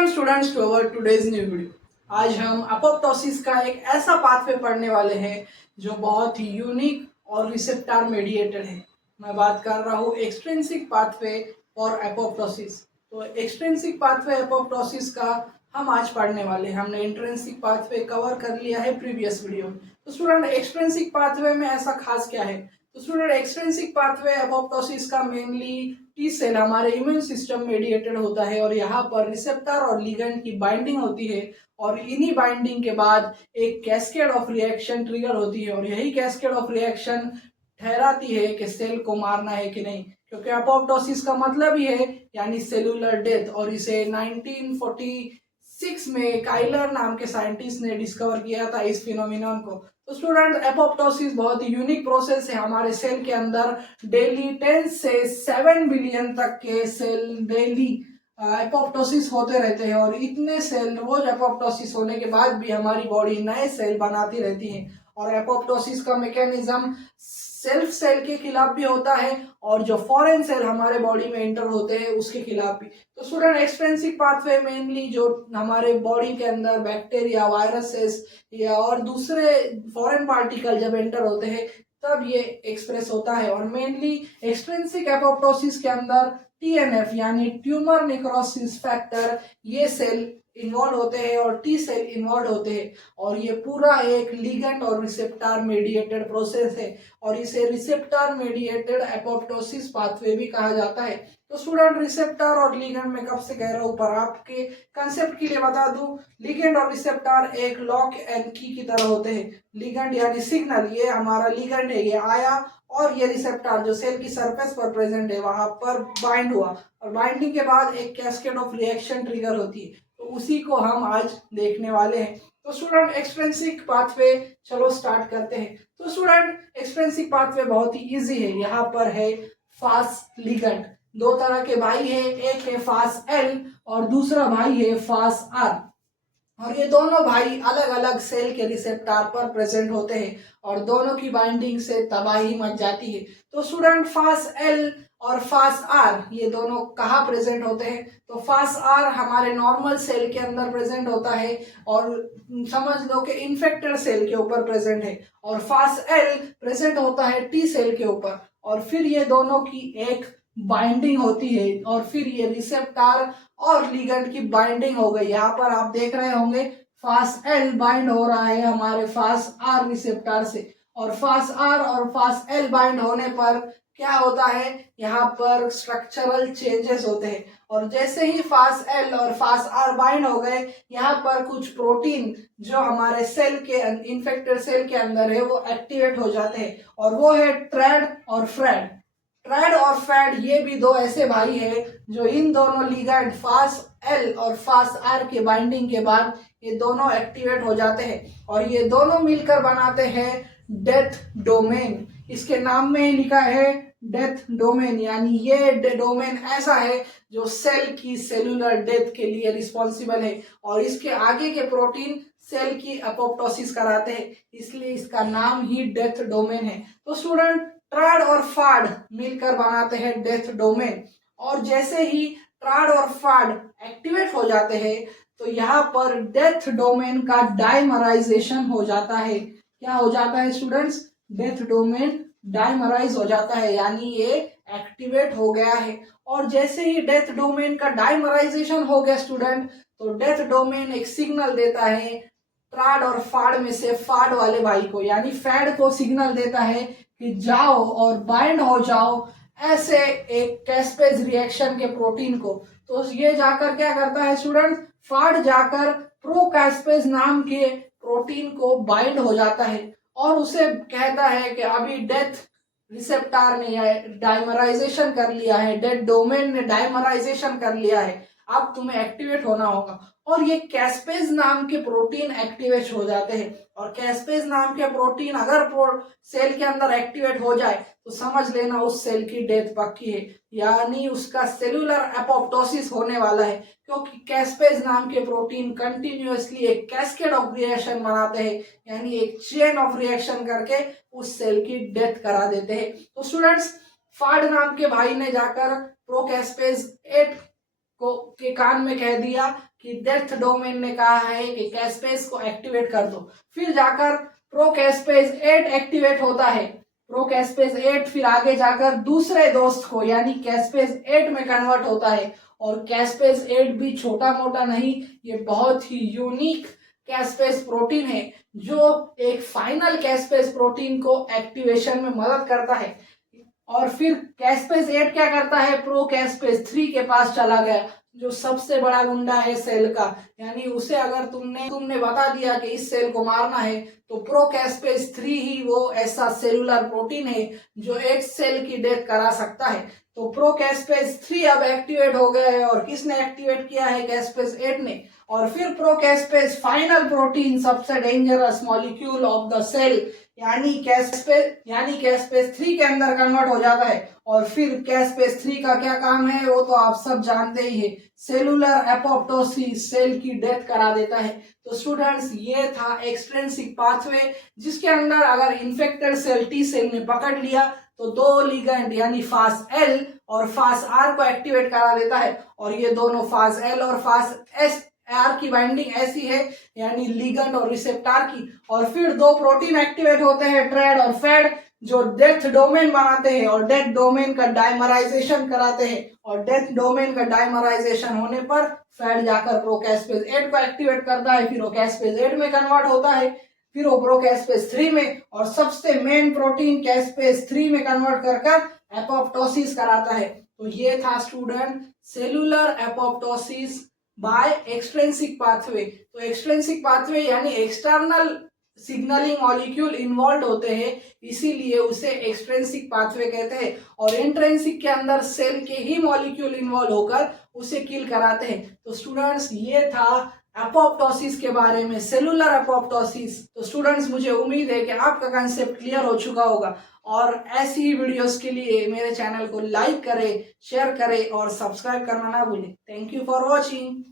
Welcome students to our today's new video. आज हम apoptosis का एक ऐसा पाथवे पढ़ने वाले हैं जो बहुत ही यूनिक और रिसेप्टर मेडिएटेड है। मैं बात कर रहा हूँ एक्सट्रिंसिक पाथवे और अपोप्टोसिस। तो एक्सट्रिंसिक पाथवे अपोप्टोसिस का हम आज पढ़ने वाले हैं। हमने इंट्रिंसिक पाथवे कवर कर लिया है प्रीवियस वीडियो में। तो स्टूडेंट एक्सट्रिंसिक पाथवे में ऐसा खास क्या है? तो स्टूडेंट एक्सट्रिंसिक पाथवे अपोप्टोसिस का मेनली टी सेल हमारे इम्यून सिस्टम मेडिएटेड होता है और यहाँ पर रिसेप्टर और लिगेंड की बाइंडिंग होती है और इन्हीं बाइंडिंग के बाद एक कैस्केड ऑफ रिएक्शन ट्रिगर होती है और यही कैस्केड ऑफ रिएक्शन ठहराती है कि सेल को मारना है कि नहीं, क्योंकि अपोप्टोसिस का मतलब ही है यानी सेलुलर डेथ। और इसे 1946 में काइलर नाम के साइंटिस्ट ने डिस्कवर किया था इस फिनोमिनन को। तो स्टूडेंट एपोप्टोसिस बहुत ही यूनिक प्रोसेस है। हमारे सेल के अंदर डेली 10 से 7 बिलियन तक के सेल डेली एपोप्टोसिस होते रहते हैं और इतने सेल रोज एपोप्टोसिस होने के बाद भी हमारी बॉडी नए सेल बनाती रहती है। और एपोप्टोसिस का मैकेनिज्म सेल्फ सेल के खिलाफ भी होता है और जो फॉरेन सेल हमारे बॉडी में एंटर होते हैं उसके खिलाफ भी। तो स्टूडेंट एक्सट्रिंसिक पाथवे मेनली जो हमारे बॉडी के अंदर बैक्टीरिया, वायरसेस या और दूसरे फॉरेन पार्टिकल जब एंटर होते हैं तब ये एक्सप्रेस होता है। और मेनली एक्सट्रिंसिक एपोप्टोसिस के अंदर टीएनएफ यानी ट्यूमर नेक्रोसिस फैक्टर ये सेल इन्वॉल्व होते हैं और टी सेल इन्वॉल्व होते हैं और ये पूरा एक लिगेंड और रिसेप्टर मेडिएटेड प्रोसेस है और इसे रिसेप्टर मेडिएटेड एपोप्टोसिस पाथवे भी कहा जाता है। तो स्टूडेंट रिसेप्टर और लिगेंड में कब से कह रहा हूँ, पर आपके कंसेप्ट के लिए बता दूं, लिगेंड और रिसेप्टर एक लॉक एंड की तरह होते हैं। लिगेंड यानी सिग्नल, ये हमारा लिगेंड है, ये आया और ये रिसेप्टर जो सेल की सरफेस पर प्रेजेंट है वहां पर बाइंड हुआ और बाइंडिंग के बाद एक कैस्केड ऑफ रिएक्शन ट्रिगर होती है। तो उसी को हम आज देखने वाले हैं। तो स्टूडेंट एक्सट्रिंसिक पाथवे चलो स्टार्ट करते हैं। तो स्टूडेंट एक्सट्रिंसिक पाथवे बहुत ही इजी है। यहाँ पर है फास लिगेंड, दो तरह के भाई है, एक है फास एल और दूसरा भाई है फास आर और ये दोनों भाई अलग अलग सेल के रिसेप्टर पर प्रेजेंट होते हैं और दोनों की बाइंडिंग से तबाही मच जाती है। तो स्टूडेंट फास एल और फास आर ये दोनों कहाँ प्रेजेंट होते हैं? तो फास आर हमारे नॉर्मल सेल के अंदर प्रेजेंट होता है और समझ लो कि इन्फेक्टेड सेल के ऊपर प्रेजेंट है और फास एल प्रेजेंट होता है टी सेल के ऊपर और फिर ये दोनों की एक बाइंडिंग होती है और फिर ये रिसेप्टर और लिगेंड की बाइंडिंग हो गई। यहाँ पर आप देख रहे होंगे फास एल बाइंड हो रहा है हमारे फास आर रिसेप्टर से और फास आर और फास एल बाइंड होने पर क्या होता है, यहाँ पर स्ट्रक्चरल चेंजेस होते हैं और जैसे ही फास एल और फास आर बाइंड हो गए यहाँ पर कुछ प्रोटीन जो हमारे सेल के इन्फेक्टेड सेल के अंदर है वो एक्टिवेट हो जाते हैं और वो है ट्रेड और फ्रेड। ट्रेड और फ्रेड ये भी दो ऐसे भाई है जो इन दोनों लिगेंड फास एल और फास आर के बाइंडिंग के बाद ये दोनों एक्टिवेट हो जाते हैं और ये दोनों मिलकर बनाते हैं डेथ डोमेन। इसके नाम में ही लिखा है डेथ डोमेन, यानी ये डोमेन ऐसा है जो सेल की सेलुलर डेथ के लिए रिस्पॉन्सिबल है और इसके आगे के प्रोटीन सेल की अपोप्टोसिस कराते हैं, इसलिए इसका नाम ही डेथ डोमेन है। तो स्टूडेंट ट्राड और फाड मिलकर बनाते हैं डेथ डोमेन और जैसे ही ट्राड और फाड एक्टिवेट हो जाते हैं तो यहाँ पर डेथ डोमेन का डाइमराइजेशन हो जाता है। क्या हो जाता है स्टूडेंट्स? डेथ डोमेन डाइमराइज हो जाता है यानी ये एक्टिवेट हो गया है। और जैसे ही डेथ डोमेन का डाइमराइजेशन हो गया स्टूडेंट तो डेथ डोमेन एक सिग्नल देता है ट्राड और फाड में से फाड वाले भाई को, यानी फैड को सिग्नल देता है कि जाओ और बाइंड हो जाओ ऐसे एक कैस्पेज रिएक्शन के प्रोटीन को। तो ये जाकर क्या करता है स्टूडेंट? फाड जाकर प्रोकैस्पेज नाम के प्रोटीन को बाइंड हो जाता है और उसे कहता है कि अभी डेथ रिसेप्टर ने डाइमराइजेशन कर लिया है, डेथ डोमेन ने डाइमराइजेशन कर लिया है, अब तुम्हें एक्टिवेट होना होगा और ये कैस्पेज नाम के प्रोटीन एक्टिवेट हो जाते हैं और कैस्पेज नाम के प्रोटीन अगर सेल के अंदर एक्टिवेट हो जाए तो समझ लेना उस सेल की डेथ पक्की है, यानी उसका सेलुलर एपोप्टोसिस होने वाला है, क्योंकि कैस्पेज नाम के प्रोटीन कंटिन्यूअसली एक कैस्केड ऑफ रिएक्शन बनाते हैं यानी एक चेन ऑफ रिएक्शन करके उस सेल की डेथ करा देते हैं। तो स्टूडेंट्स फाड नाम के भाई ने जाकर प्रोकैस्पेज 8 को के कान में कह दिया कि डेथ डोमेन ने कहा है कि कैस्पेस को एक्टिवेट कर दो, फिर जाकर प्रोकैस्पेस 8 एक्टिवेट होता है। प्रोकैस्पेस 8 फिर आगे जाकर दूसरे दोस्त को यानी कैस्पेस 8 में कन्वर्ट होता है। और कैस्पेस 8 भी छोटा मोटा नहीं, ये बहुत ही यूनिक कैस्पेस प्रोटीन है जो एक फाइनल कैस्पेस प्रोटीन को एक्टिवेशन में मदद करता है। और फिर कैस्पेस 8 क्या करता है, प्रोकैस्पेस 3 के पास चला गया जो सबसे बड़ा गुंडा है सेल का, यानी उसे अगर तुमने बता दिया कि इस सेल को मारना है तो प्रोकैस्पेस 3 ही वो ऐसा सेलुलर प्रोटीन है जो एक सेल की डेथ करा सकता है। तो प्रोकैस्पेस 3 अब एक्टिवेट हो गए है और किसने एक्टिवेट किया है, कैस्पेस 8 ने। और फिर प्रोकैस्पेस फाइनल प्रोटीन सबसे dangerous molecule of the cell यानी कैस्पेस 3 के अंदर कन्वर्ट हो जाता है। और फिर कैस्पेस 3 का क्या काम है वो तो आप सब जानते ही है, सेलुलर एपोप्टोसिस, सेल की डेथ करा देता है। तो स्टूडेंट्स ये था एक्सट्रिंसिक पाथवे जिसके अंदर अगर इन्फेक्टेड सेल टी सेल ने पकड़ लिया तो दो लिगेंड यानी फास एल और फास आर को एक्टिवेट करा देता है। और ये दोनों फास एल और फास एस आर की बाइंडिंग ऐसी है यानी लिगेंड और रिसेप्टर की। और फिर दो प्रोटीन एक्टिवेट होते हैं, ट्रेड और फेड, जो डेथ डोमेन बनाते हैं और डेथ डोमेन का डाइमराइजेशन कराते हैं। और डेथ डोमेन का डाइमराइजेशन होने पर फेड जाकर प्रोकैस्पेस 8 को एक्टिवेट करता है, फिर वो कैस्पेस 8 में कन्वर्ट होता है, फिर वो प्रोकैस्पेस 3 में, और सबसे मेन प्रोटीन कैस्पेस 3 में कन्वर्ट कर एपोप्टोसिस कराता है। तो ये था student cellular apoptosis by extrinsic pathway. तो एक्सट्रिंसिक पाथवे यानी एक्सटर्नल सिग्नलिंग मॉलिक्यूल इन्वॉल्व होते हैं, इसीलिए उसे एक्सट्रिंसिक पाथवे कहते हैं। और इंट्रिंसिक के अंदर सेल के ही मॉलिक्यूल इन्वॉल्व होकर उसे किल कराते हैं। तो स्टूडेंट्स ये था एपोप्टोसिस के बारे में, सेलुलर एपोप्टोसिस। तो स्टूडेंट्स मुझे उम्मीद है कि आपका कंसेप्ट क्लियर हो चुका होगा। और ऐसी ही वीडियोस के लिए मेरे चैनल को लाइक करें, शेयर करें और सब्सक्राइब करना ना भूलें। Thank you for watching.